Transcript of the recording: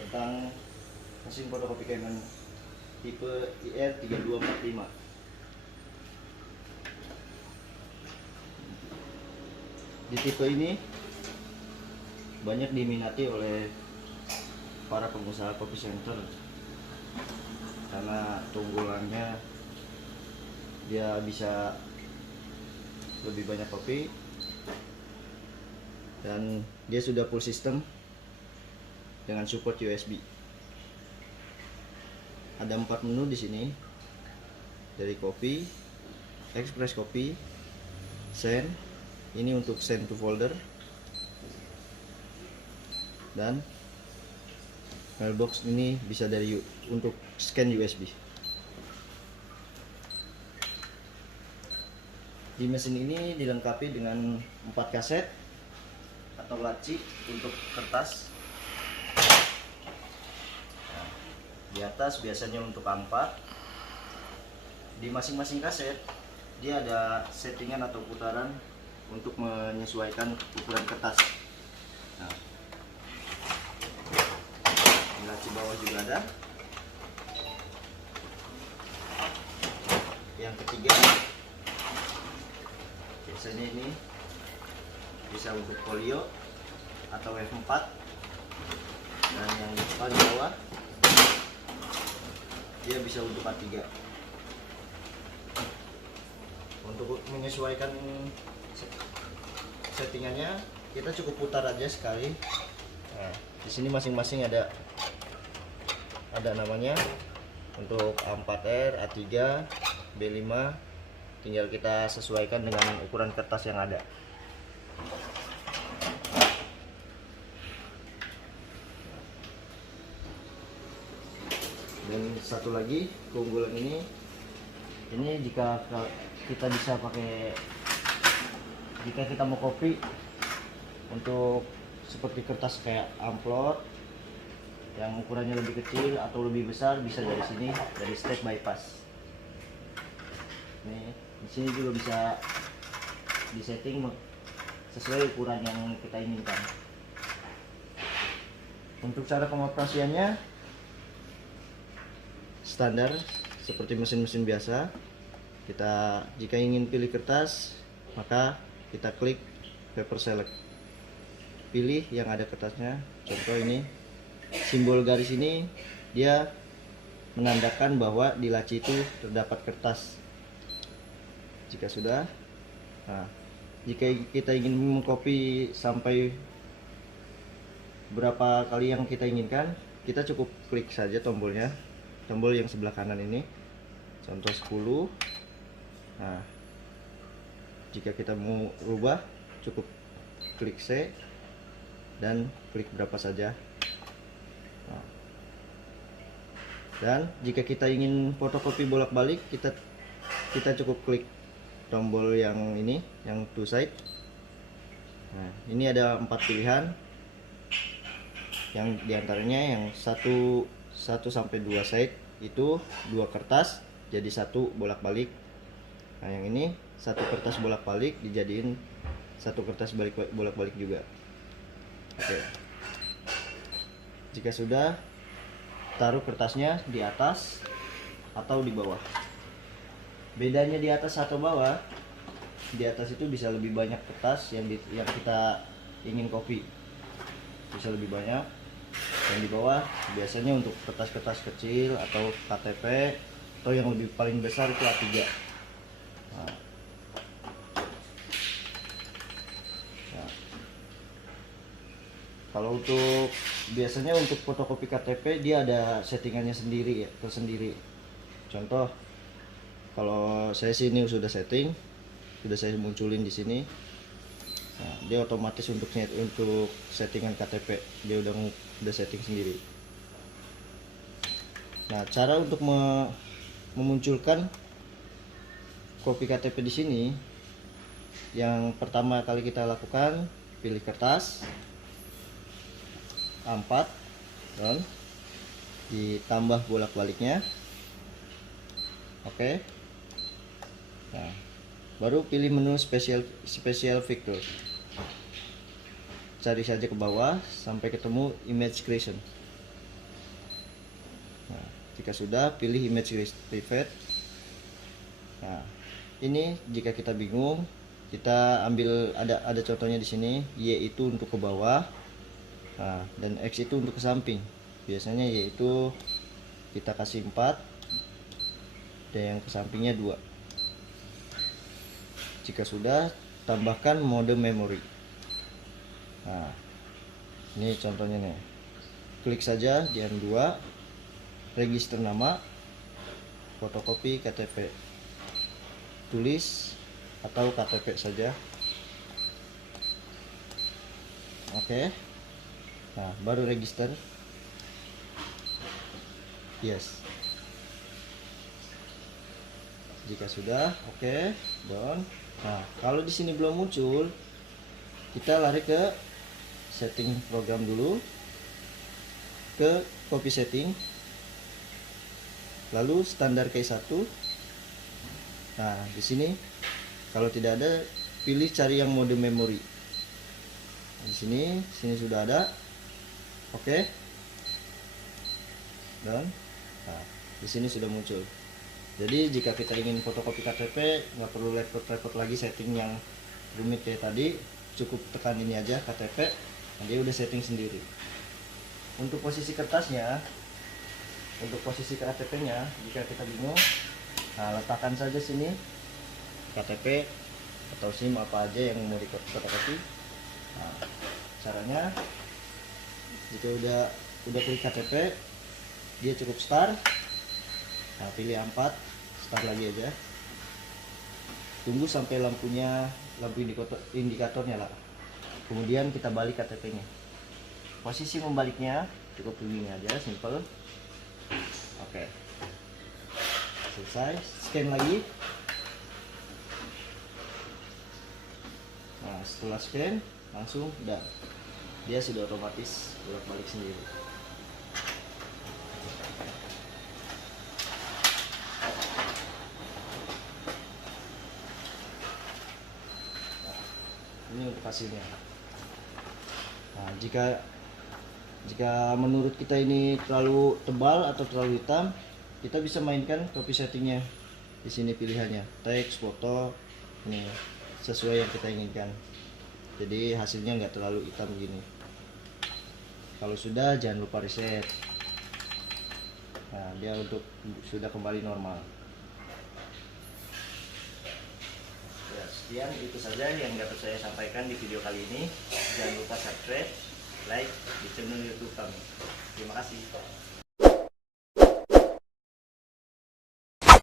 tentang mesin fotokopi Canon tipe IR3245. Di tipe ini banyak diminati oleh para pengusaha kopi center karena keunggulannya dia bisa lebih banyak kopi dan dia sudah full system dengan support USB. Ada 4 menu di sini, dari kopi, express kopi, send, ini untuk send to folder, dan mailbox ini bisa dari untuk scan USB. Di mesin ini dilengkapi dengan 4 kaset atau laci untuk kertas. Di atas biasanya untuk A4. Di masing-masing kaset dia ada settingan atau putaran untuk menyesuaikan ukuran kertas. Nah, di laci bawah juga ada. Yang ketiga, biasanya ini bisa untuk folio atau F4, dan yang di depan bawah dia bisa untuk A3. Untuk menyesuaikan settingannya kita cukup putar aja sekali. Nah, di sini masing-masing ada namanya untuk A4R, A3, B5. Tinggal kita sesuaikan dengan ukuran kertas yang ada. Dan satu lagi keunggulan ini jika kita bisa pakai, jika kita mau copy untuk seperti kertas kayak amplop yang ukurannya lebih kecil atau lebih besar, bisa dari sini, dari step bypass. Nih, di sini juga bisa disetting sesuai ukuran yang kita inginkan. Untuk cara pengoperasiannya standar seperti mesin-mesin biasa. Kita jika ingin pilih kertas, maka kita klik paper select, pilih yang ada kertasnya. Contoh ini, simbol garis ini dia menandakan bahwa di laci itu terdapat kertas. Jika sudah, nah, jika kita ingin mengcopy sampai berapa kali yang kita inginkan, kita cukup klik saja tombolnya, tombol yang sebelah kanan ini, contoh 10. Nah, jika kita mau rubah, cukup klik C dan klik berapa saja. Nah, dan jika kita ingin fotokopi bolak-balik, kita cukup klik tombol yang ini, yang two side. Nah, ini ada 4 pilihan, yang diantaranya yang 1 sampai 2 side itu 2 kertas jadi 1 bolak-balik. Nah, yang ini 1 kertas bolak-balik dijadiin 1 kertas bolak-balik juga. Oke. Jika sudah, taruh kertasnya di atas atau di bawah. Bedanya di atas atau bawah, di atas itu bisa lebih banyak kertas yang kita ingin copy, bisa lebih banyak. Yang di bawah biasanya untuk kertas-kertas kecil atau KTP, atau yang lebih paling besar itu A3. Nah. Nah. Kalau untuk biasanya untuk fotokopi KTP dia ada settingannya sendiri ya, tersendiri. Contoh, kalau saya sini sudah setting, sudah saya munculin di sini. Nah, dia otomatis untuk settingan KTP dia udah setting sendiri. Nah, cara untuk memunculkan kopi KTP di sini, yang pertama kali kita lakukan, pilih kertas A4 dan ditambah bolak-baliknya. Oke. Nah, baru pilih menu special feature. Cari saja ke bawah sampai ketemu image creation. Jika sudah, pilih image private. Nah, ini jika kita bingung, kita ambil ada contohnya di sini. Y itu untuk ke bawah, nah, dan X itu untuk ke samping. Biasanya Y itu kita kasih 4 dan yang ke sampingnya 2. Jika sudah, tambahkan mode memori. Nah, ini contohnya nih. Klik saja di M2, register nama, fotokopi KTP, tulis atau KTP saja. Oke. Nah, baru register. Yes. Jika sudah, oke, done. Nah, kalau di sini belum muncul, kita lari ke setting program dulu, ke copy setting, lalu standar case 1. Nah, di sini kalau tidak ada, pilih cari yang mode memori. Di sini sudah ada. Oke. Dan nah, di sini sudah muncul. Jadi jika kita ingin fotokopi KTP, nggak perlu repot-repot lagi setting yang rumit kayak tadi. Cukup tekan ini aja KTP, dia udah setting sendiri. Untuk posisi kertasnya, untuk posisi KTP-nya, jika kita bingung, nah letakkan saja sini KTP atau SIM apa aja yang mau difotokopi. Nah, caranya, jika udah klik KTP, dia cukup start. Nah, pilih A4, start lagi aja. Tunggu sampai lampu indikator nyala. Kemudian kita balik KTP-nya. Posisi membaliknya cukup begini aja, simple. Oke. Selesai, scan lagi. Nah, setelah scan langsung udah, dia sudah otomatis bolak-balik sendiri. Nah, ini untuk hasilnya. Nah, jika menurut kita ini terlalu tebal atau terlalu hitam, kita bisa mainkan copy settingnya. Di sini pilihannya teks, foto, ini sesuai yang kita inginkan. Jadi hasilnya nggak terlalu hitam gini. Kalau sudah, jangan lupa reset. Nah, dia sudah kembali normal. Ya, sekian itu saja yang dapat saya sampaikan di video kali ini. Jangan lupa subscribe, like di channel YouTube kami. Terima kasih.